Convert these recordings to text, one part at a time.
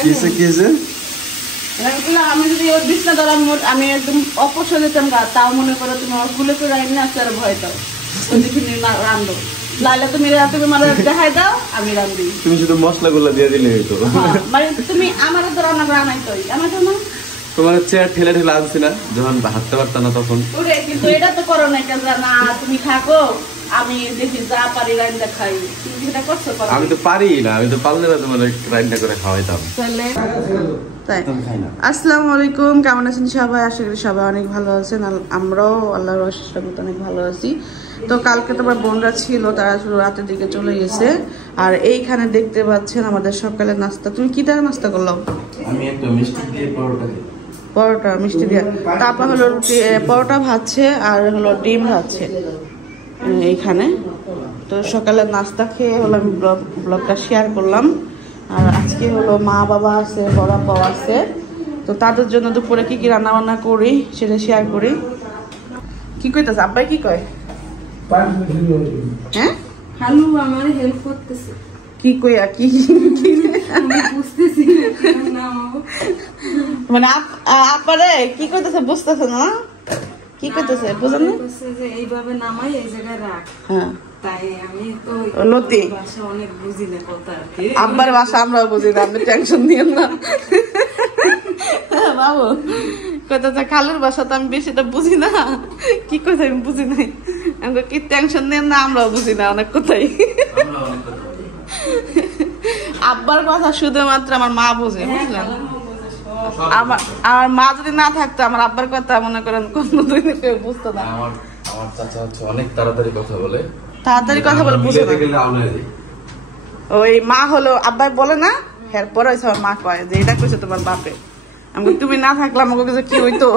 কিসে কিসে আমি যদি ওর বিছনা ধরা আমি একদম অপসে যেতাম গা, তাও মনে করো তুমি আমার কুলে করে আইন আসতে আর ভয় দাও ওই দেখি রান্ধো লাইলে তুমি তুমি মানে দেখাই দাও আমি রান্ধি। তুমি শুধু মশলাগুলো দিয়ে দিলে হইতো। মানে তুমি আমার তো রান্না করে আনাইতো আমার তো না তোমার চেয়ার ঠেলে ঠেলে আনছি না যখন হাঁটতে পারতাম না তখন। ওরে কিন্তু এটা তো করো না কেন না তুমি থাকো আমি দেখি যা পারি রান্না খাই, তুমি এটা করছো করো। আমি তো পারি না, আমি তো পারলে না তোমার রান্না করে খাওয়াইতাম। তাই আসসালামু আলাইকুম, কেমন আছেন সবাই? আশা করি সবাই অনেক ভালো আছেন, আমরাও আল্লাহর আশীর্বাদে অনেক ভালো আছি। তো কালকে তোমার বোনরা ছিল, তারা রাতের দিকে চলে গেছে। আর এইখানে দেখতে পাচ্ছেন আমাদের সকালের নাস্তা। তুমি কি দ্বারা নাস্তা করলাম? আমি একটা মিষ্টি দিয়ে পরোটা মিষ্টি দিয়ে, তারপর হলো পরোটা ভাজছে আর হলো ডিম ভাজছে এইখানে। তো সকালের নাস্তা খেয়ে হলো আমি ব্লগটা শেয়ার করলাম। আর আজকে হলো মা বাবা আছে, বড় আব্বাও আছে, তো তাদের জন্য দুপুরে কি কি রান্না বান্না করি সেটা শেয়ার করি। কি কইতাছে আব্বাই? কি কয়? হ্যাঁ হালু আমার হেল্প করতেছে। কি কইয়া কি বুঝতেছি না মানে আপারে কি কইতেছে বুঝতেছে না? কি কইতেছে বুঝেন না? যে এইভাবে নামাই এই জায়গায় রাখ। হ্যাঁ তাই আমি তো লতি ভাষা অনেক বুঝি না কথা। আব্বার ভাষা আমরাও বুঝি না, আপনি টেনশন নিয়েন না বাবু। কইতেছে খালুর ভাষা তো আমি বেশিটা বুঝি না। কি কথা আমি বুঝি নাই, আমাকে কি টেনশন নেন না, আমরাও বুঝি না অনেক কথাই। আব্বার কথা শুধুমাত্র আমার মা বুঝে, বুঝলেন? আমার মা যদি না থাকতো আমার আব্বার কথা মনে করেন কোনদিন কেউ বুঝতো না। আমার চাচা হচ্ছে অনেক তাড়াতাড়ি কথা বলে, তাড়াতাড়ি কথা বলে বুঝে না। ওই মা হলো আব্বাই বলে না, এরপর হয়েছে আমার মা কয় যে এটা কইছে তোমার বাপে। আমাকে তুমি না থাকলে আমাকে কিছু কি হইতো।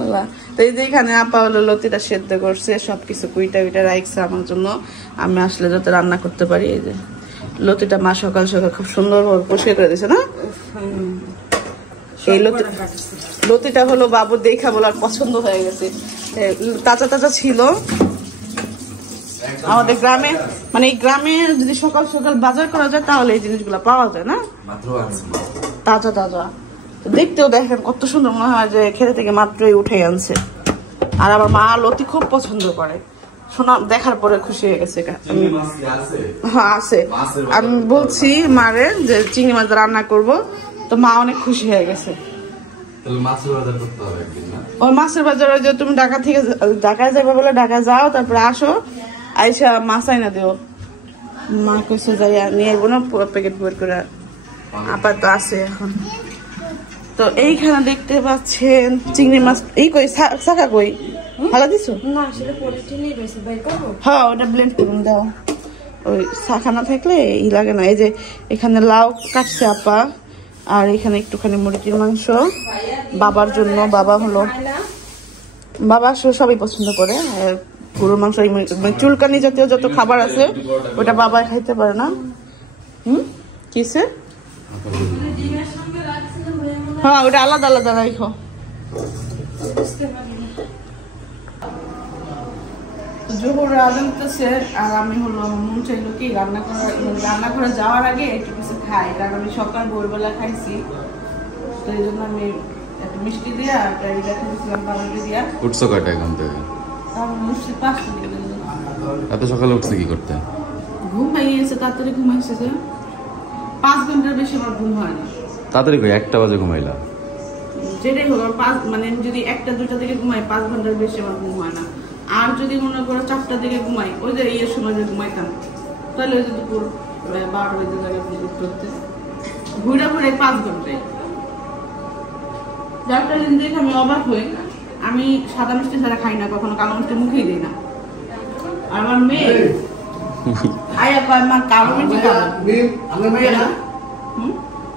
আল্লাহ। তো এই যে এখানে আপা হলো লতিটা সেদ্ধ করছে, সবকিছু কুইটা উইটা রাখছে আমার জন্য, আমি আসলে যাতে রান্না করতে পারি। এই যে লতিটা মা সকাল সকাল খুব সুন্দর ভাবে পরিষ্কার করে দিয়েছে না। এই লতিটা হলো বাবুর দেখা বলার পছন্দ হয়ে গেছে, তাজা তাজা ছিল। আমাদের গ্রামে মানে এই গ্রামে যদি সকাল সকাল বাজার করা যায় তাহলে এই জিনিসগুলো পাওয়া যায় না, তাজা তাজা। দেখতেও দেখেন কত সুন্দর মনে হয় যে খেতে থেকে মাত্রই উঠে আনছে। আর আমার মা লতি খুব পছন্দ করে, শোনা দেখার পরে খুশি হয়ে গেছে। হ্যাঁ আছে, আমি বলছি মারে যে চিংড়ি মাছ রান্না করব, তো মা অনেক খুশি হয়ে গেছে। ওই মাছের বাজারে যে তুমি ঢাকায় যাবে বলে ঢাকায় যাও, তারপরে আসো, আইসা মাছ আইনা দিও। মা কইছে যাই নিয়ে আসবো না প্যাকেট বই করে, আপাতত আছে এখন। তো এইখানে দেখতে পাচ্ছেন চিংড়ি মাছ। এই কই শাখা কই ভালো দিছো? না সেটা পলিথিনে রয়েছে, বাই করব। হ্যাঁ ওটা ব্লেন্ড করুন দাও, ওই শাখা না থাকলে ই লাগে না। এই যে এখানে লাউ কাটছে আপা, আর এখানে একটুখানি মুরগির মাংস বাবার জন্য। বাবা হলো বাবা সবই পছন্দ করে, গরুর মাংস, চুলকানি জাতীয় যত খাবার আছে ওটা বাবা খাইতে পারে না। কিসে? হ্যাঁ ওটা আলাদা আলাদা রাখো। জোহর আজান দিতেছে, আর আমি হলো মন চাইলো কি রান্না করে যাওয়ার আগে একটু কিছু খাই, কারণ আমি সকাল ভোরবেলা খাইছি। তো এই জন্য আমি একটু মিষ্টি দিয়া একটা ইটা খেয়েছিলাম, পাউরুটি দিয়া। উঠছো কয়টা এখন থেকে? উঠছি 5টা দিকে। এত সকালে উঠছে কি করতে? ঘুমাইয়েছে, তাড়াতাড়ি ঘুমাইছে যে 5 ঘন্টার বেশি আমার ঘুম হয় না। তাড়াতাড়ি কই 1টা বাজে ঘুমাইলা? যেটাই হলো 5 মানে যদি 1টা 2টা দিকে ঘুমাই 5 ঘন্টার বেশি আমার ঘুম হয় না। আর যদি মনে করো 4টার দিকে ঘুমাই, ওই যে ইয়ের সময় যে ঘুমাইতাম, তাহলে ওই যে দুপুর 12 বাজে জায়গায় করতে ঘুরে ঘুরে 5 ঘন্টায়। যার কারণে দেখে আমি অবাক হই, আমি সাদা মিষ্টি ছাড়া খাই না কখনো, কালো মিষ্টি মুখেই দিই না। আর আমার মেয়ে আয়া কয় মা কালো মিষ্টি খাবো। আমরা মেয়ে না,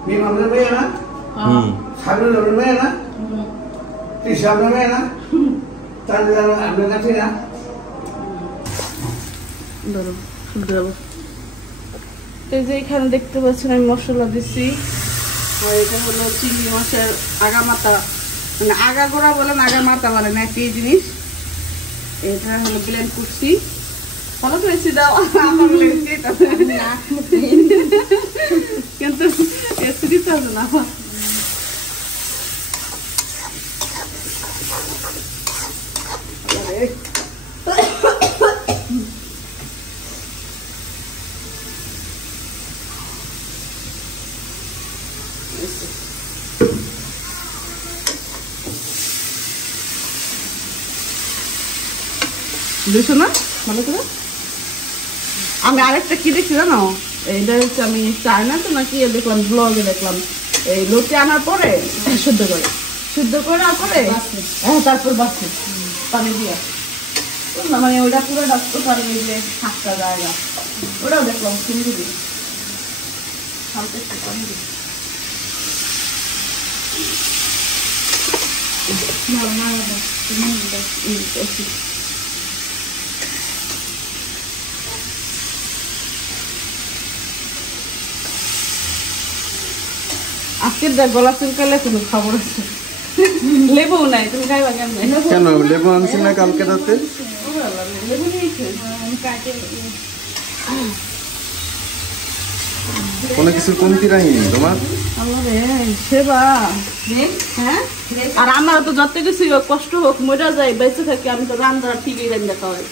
মেয়ে আমরা মেয়ে না, সামনে আমরা মেয়ে না, তুই সামনে মেয়ে না, তাহলে আমরা কাছে না। ধরো দেবো। এই যে এখানে দেখতে পাচ্ছেন আমি মশলা দিচ্ছি। এটা হলো চিংড়ি মাছের আগা মাথা, মানে আগা গোড়া বলেন আগা মাথা বলেন একই জিনিস। এটা হলো ব্লেন্ড করছি, ভালো করেছি দাও। কিন্তু আছে না বুঝছো না ভালো করে আমি আরেকটা কি দেখছি জানো এইটা হচ্ছে আমি চায়না তো নাকি দেখলাম ব্লগে দেখলাম এই লতি আনার পরে শুদ্ধ করার পরে হ্যাঁ তারপর বাচ্চা পানি দিয়া মানে ওইটা পুরো ডাক্তার পানি যে সাতটা জায়গা ওটাও দেখলাম কিনে দিবি হালকা একটু পানি দিবি আজকের গলা চুলকালে তুমি খবর আছে লেবু নাই তুমি খাইবা কেমনে কেন লেবু আনছি না কালকে রাতে লেবু নিয়েছে কোনো কিছুর কমতি রাখিনি তোমার সেবা হ্যাঁ আর আমার তো যত কিছু কষ্ট হোক মজা যায় বেঁচে থাকি আমি তো রান্না ঠিকই রান্না খাওয়াই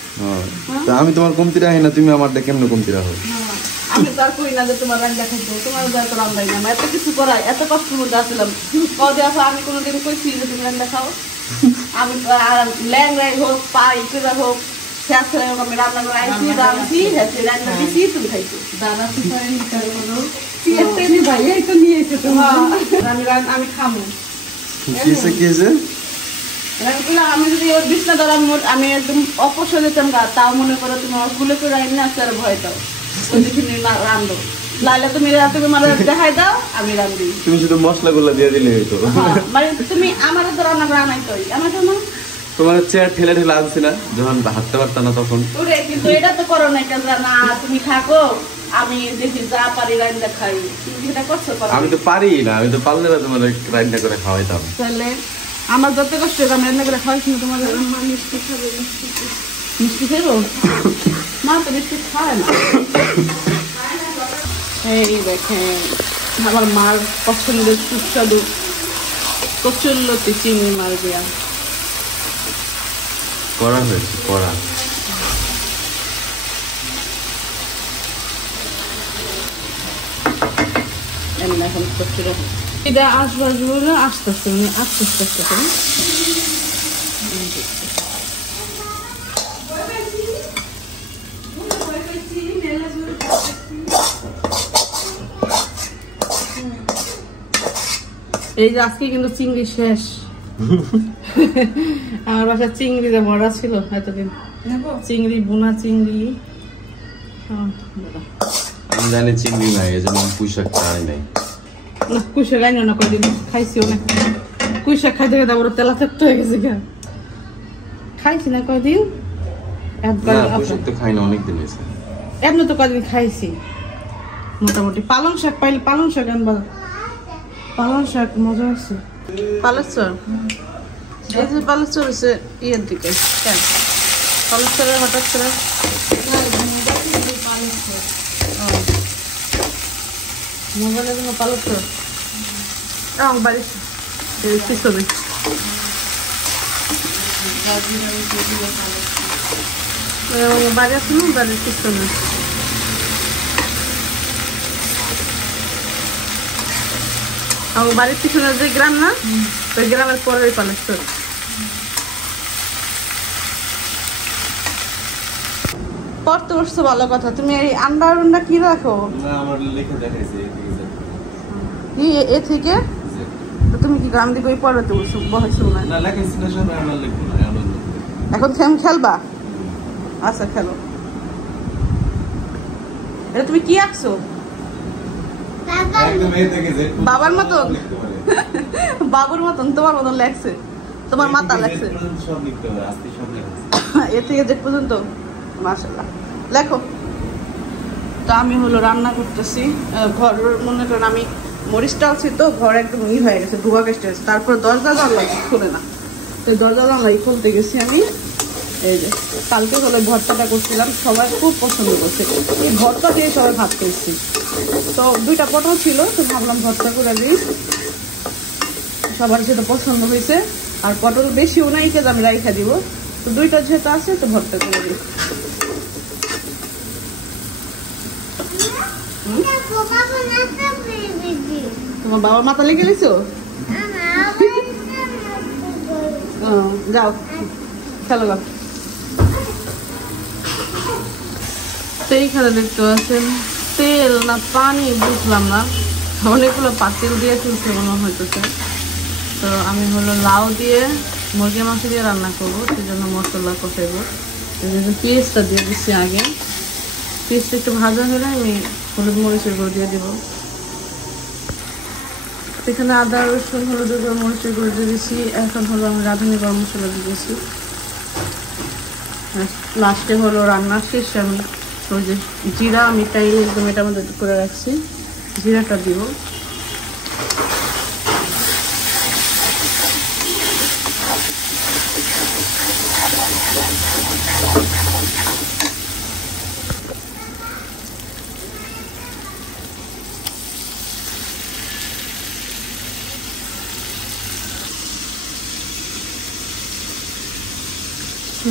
তা আমি তোমার কমতি রাখি না তুমি আমার কেমনে কমতি রাখো আমি তার করি না যে তোমার রান্না খাইতো তোমার তো রান্নাই না এত কিছু করাই এত কষ্টের মধ্যে আসলাম কদে আসো আমি কোনোদিন কইছি যে তুমি রান্না খাও আমি ল্যাংরাই হোক পাই কেরা হোক শেষ হয়ে হোক আমি রান্না করে আইসি রাঁধছি রান্না দিচ্ছি তুমি খাইছো দাদা আমি খামো কিসে আমি যদি ওর বিছনা ধরা আমি একদম অপসর যেতাম গা তাও মনে করো তুমি আমার গুলে করে আইন না আর ভয় দাও ওই দিকে রান্ধো লাইলে তুমি মানে দেখাই দাও আমি রান্ধি তুমি শুধু মশলাগুলো দিয়ে দিলে হইতো মানে তুমি আমার তো রান্না করে আনাই তো আমার তো না তোমার চেয়ার ঠেলে ঠেলে আনছি না যখন হাঁটতে পারতাম না তখন ওরে কিন্তু এটা তো করো না কেন না তুমি থাকো আমি দেখি যা পারি রান্না খাই তুমি এটা করছো আমি তো পারি না আমি তো পারলে না তোমার রান্না করে খাওয়াইতাম তাহলে আমার যত কষ্ট আমি রান্না করে খাওয়াইছি না তোমাদের মিষ্টি খাবে মিষ্টি খাইবো মা তো মিষ্টি খায় না এই দেখেন আমার মার পছন্দের সুস্বাদু কচুল্লতি চিংড়ি মাছ দেওয়া করা হয়েছে করা এখন কচুরা এটা আসবো আসবো না আস্তে আস্তে মানে আস্তে আস্তে আস্তে করে এই যে আজকে কিন্তু চিংড়ি শেষ আমার বাসায় চিংড়িতে ভরা ছিল এতদিন চিংড়ি বোনা চিংড়ি আমি জানি চিংড়ি নাই এই জন্য পুঁইশাক খাই নাই না কুইশাক আইন না কয়দিন খাইছি অনেক কুইশাক খাইতে খাইতে বড় তেলা থাকতে হয়ে গেছে গা খাইছি না কয়দিন পুঁইশাক তো খাই না অনেকদিন হয়েছে এমনি তো কয়দিন খাইছি মোটামুটি পালং শাক পাইলে পালং শাক আনবা পালং শাক মজা আছে পালেশ্বর এই যে পালেশ্বর হচ্ছে ইয়ের দিকে কেন পালেশ্বরের হঠাৎ করে মোবাইলের জন্য পালেশ্বর বাড়ির পিছনে বাড়ি আছে না বাড়ির পিছনে আমার বাড়ির পিছনে যে গ্রাম না ওই গ্রামের পরের পালেশ্বর পড়তে বসছো ভালো কথা তুমি এই আন্ডার কি রাখো না আমার লিখে দেখাইছে কি এ থেকে তুমি কি গ্রাম দিকে ওই পড়াতে বসছো বসছো না না লাগাইছি না সব আমার লিখবো না এখন খেলবা আচ্ছা খেলো এটা তুমি কি আঁকছো একদম এই থেকে যে বাবার মতন বাবুর মতন তোমার মতন লেখছে তোমার মাথা লেখছে সব লিখতে হবে আজকে সব লেখা এ থেকে যে পর্যন্ত মাশাআল্লাহ লেখো তো আমি হলো রান্না করতেছি ঘর মনে করেন আমি মরিচ টালছি তো ঘর একদম হয়ে গেছে ধোয়া কেটে গেছে তারপর দরজা জানলা খুলে না তো দরজা জানলা খুলতে গেছি আমি এই যে কালকে হলো ভর্তাটা করছিলাম, সবাই খুব পছন্দ করছে। এই ভর্তা দিয়ে সবাই ভাত খেয়েছি। তো 2টা পটল ছিল, তো ভাবলাম ভর্তা করে দিই, সবার যেটা পছন্দ হয়েছে। আর পটল বেশিও নাই, যে আমি রাইখা দিব। তো 2টা যেহেতু আছে, তো ভর্তা করে দিই। তোমার বাবার মাথা লেগে গেছো? যাও খেলো গা। তো এইখানে দেখতে পাচ্ছেন তেল না পানি বুঝলাম না, অনেকগুলো পাতিল দিয়ে তুলছে মনে হইতেছে। তো আমি হলো লাউ দিয়ে মুরগির মাংস দিয়ে রান্না করবো, সেই জন্য মশলা কষাইবো। পেঁয়াজটা দিয়ে দিচ্ছি আগে, পেঁয়াজটা একটু ভাজা হলে আমি হলুদ মরিচের গুঁড়ো দিয়ে দিব। এখানে আদা রসুন হলুদের গুঁড়ো মরিচের গুঁড়ো দিয়ে দিচ্ছি। এখন হলো আমি রাঁধুনি গরম মশলা দিয়ে দিয়েছি। লাস্টে হলো রান্না শেষে আমি ওই যে জিরা আমি তাই একদম এটার মধ্যে করে রাখছি, জিরাটা দিব।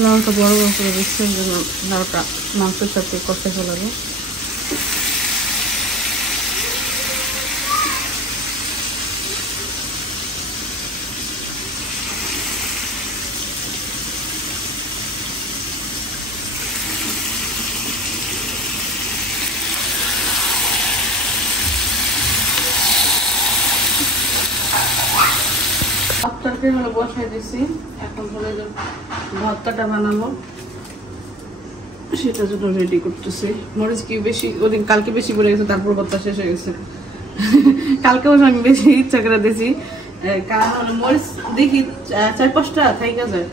লাউটা বড় বড় করে দিচ্ছি, এই জন্য লাউটা মাংসের সাথে কষে ফেলাবো। ভাতটাকে হলো বসাই দিছি, এখন হলো যে ভর্তাটা বানাবো সেটার জন্য রেডি করতেছি। মরিচ কি বেশি ওদিন কালকে বেশি পড়ে গেছে, তারপর ভর্তা শেষ হয়ে গেছে। কালকে অবশ্য আমি বেশি ইচ্ছা করে দিয়েছি, কারণ মরিচ দেখি 4-5টা থাইকা যায়।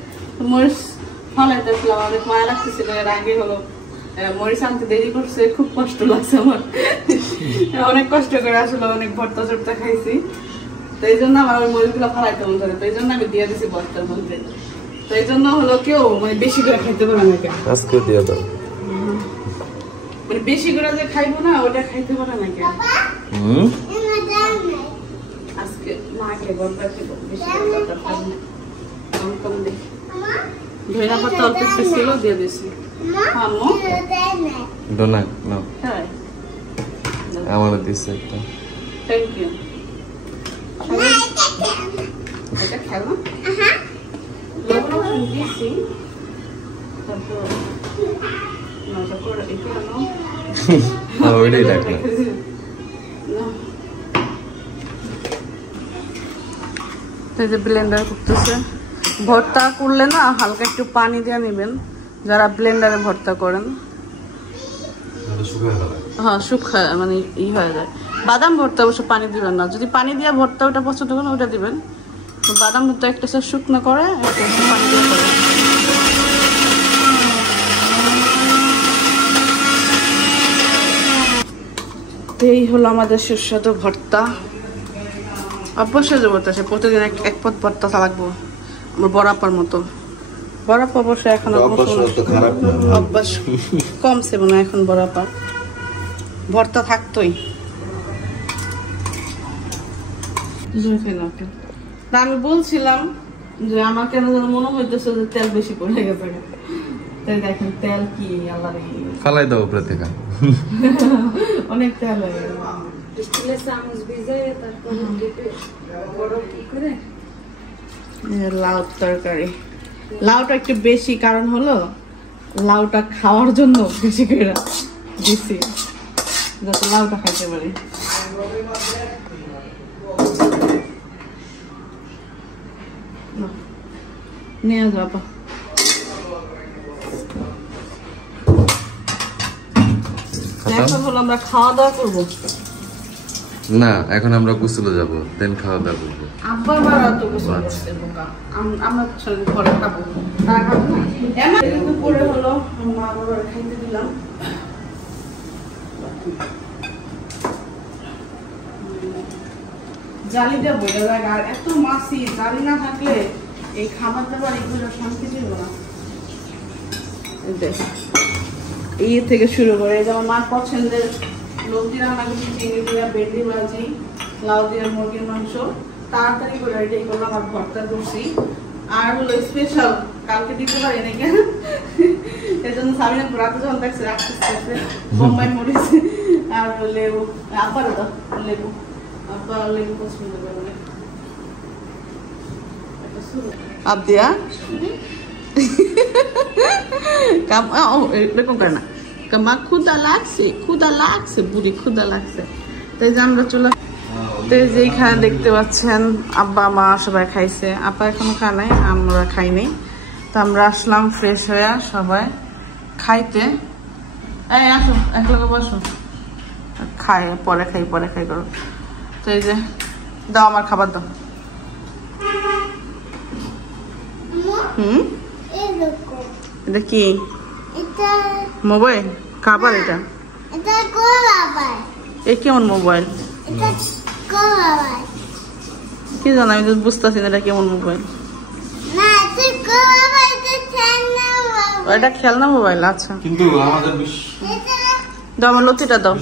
মরিচ ফলাইতেছিলাম, অনেক মায়া লাগতেছিল। এর আগে হলো মরিচ আনতে দেরি করছে, খুব কষ্ট লাগছে আমার। অনেক কষ্ট করে আসলে অনেক ভর্তা চর্তা খাইছি, তো এই জন্য আমার ওই মরিচগুলো ফালাইতে মন করে, তো এই জন্য আমি দিয়ে দিছি ভর্তার মধ্যে। তো এই জন্য হলো কেউ মানে বেশি করে খাইতে পারে না, কেন আজকে দিয়ে দাও, মানে বেশি করে যে খাইবো না ওটা খাইতে পারে না কেন। আজকে মাকে ভর্তা খেবো, বেশি ভর্তা খাবো না, কম কম দেখি। ধইনা পাতা অল্প একটু ছিল, দিয়ে দিছি। ডোনা না হ্যাঁ, আমারও দিচ্ছে একটা। Thank you. এটা খেলো লবণ দিয়েছি, তারপর মজা করে একটু আনো। ওইটাই রাখলাম। এই যে ব্লেন্ডার করতেছে। ভর্তা করলে না হালকা একটু পানি দিয়ে নেবেন, যারা ব্লেন্ডারে ভর্তা করেন। হ্যাঁ, শুকা মানে ই হয়ে যায়। বাদাম ভর্তা অবশ্য পানি দিবেন না, যদি পানি দিয়ে ভর্তা ওটা পছন্দ করেন ওটা দিবেন। বাদাম ভর্তা একটা শুকনো করে একটা পানি দিয়ে করে। এই হলো আমাদের সুস্বাদু ভর্তা। অভ্যাসে যে ভর্তা, সে প্রতিদিন এক পদ ভর্তা লাগবো আমার বরাপার মতো। বরাপা অবশ্য এখন অভ্যাস কমছে মনে হয়, এখন বরাপার ভর্তা থাকতোই। আমি বলছিলাম যে আমার কেন যেন মনে হইতেছে যে তেল বেশি পড়ে গেছে। দেখেন তেল কি আল্লাহ ফালাই দাও উপরে থেকে, অনেক তেল হয়ে গেল। স্টিলের চামচ ভিজাই তারপর কেটে বড় কি করে লাউ তরকারি। লাউটা একটু বেশি, কারণ হলো লাউটা খাওয়ার জন্য বেশি করে দিছি, যাতে লাউটা খাইতে পারি। নিয়ে যাবো। এখন হলো আমরা খাওয়া দাওয়া করবো না, এখন আমরা গোসলে যাবো, দেন খাওয়া দাওয়া করবো। আব্বা মারা তো গোসল করছে বোকা, আমরা পরে খাবো, তারা খাবো না। এমন কিন্তু পরে হলো মা বাবার খাইতে দিলাম। জালিটা বলে যায়, আর এত মাছি, জালি না থাকলে এই খাবার দাবার এগুলো শান্তি ছিল না। এই থেকে শুরু করে যেমন মার পছন্দের লতি রান্না করছি, চিংড়ি দিয়া ভেন্ডি ভাজি, লাউ দিয়ে মুরগির মাংস, তাড়াতাড়ি করে এটাই করলাম, আর ভর্তা করছি। আর হলো স্পেশাল কালকে দিতে পারি না কেন, এই জন্য সাবিনা রাতে যখন দেখছে রাখতেছে বোম্বাই মরিচ আর লেবু, আব্বারও দাও লেবু, আব্বা লেবু পছন্দ করে। আবদিয়া এরকম করে না, মা ক্ষুদা লাগছে বুড়ি, ক্ষুদা লাগছে। তাই যে আমরা চলে, তো যেখানে দেখতে পাচ্ছেন আব্বা মা সবাই খাইছে, আপা এখনো খায় নাই, আমরা খাই নাই। তো আমরা আসলাম ফ্রেশ হয়ে সবাই খাইতে। এই আসো এক লগে বসো, পরে খাই করো। তো এই যে দাও আমার খাবার দাও। এটা কি মোবাইল? খাবার এটা? এ কেমন মোবাইল কি জানো, আমি তো বুঝতেছি না এটা কেমন মোবাইল। এটা খেলনা মোবাইল। আচ্ছা কিন্তু আমাদের দাও আমার লতিটা দাও।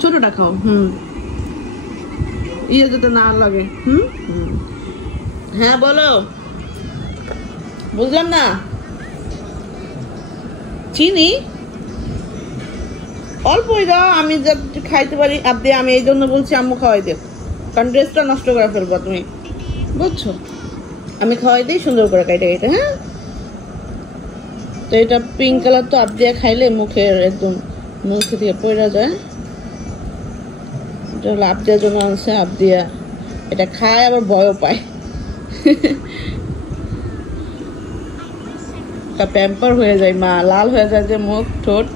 ছোটটা খাও। ইয়ে যাতে না লাগে। হ্যাঁ বলো, বুঝলাম না। চিনি অল্পই দাও, আমি যা খাইতে পারি। আপনি আমি এই জন্য বলছি আম্মু খাওয়াই দেব, কারণ ড্রেসটা নষ্ট করে ফেলবো তুমি, বুঝছো? আমি খাওয়াই দিই সুন্দর করে কাইটে। হ্যাঁ, তো এটা পিঙ্ক কালার, তো আপদিয়া খাইলে মুখের একদম মুখ থেকে পড়া যায়। এটা হলো আপদিয়ার জন্য আনছে, আপদিয়া এটা খায় আবার ভয়ও পায়। প্যাম্পার হয়ে যায় মা, লাল হয়ে যায় যে মুখ ঠোঁট।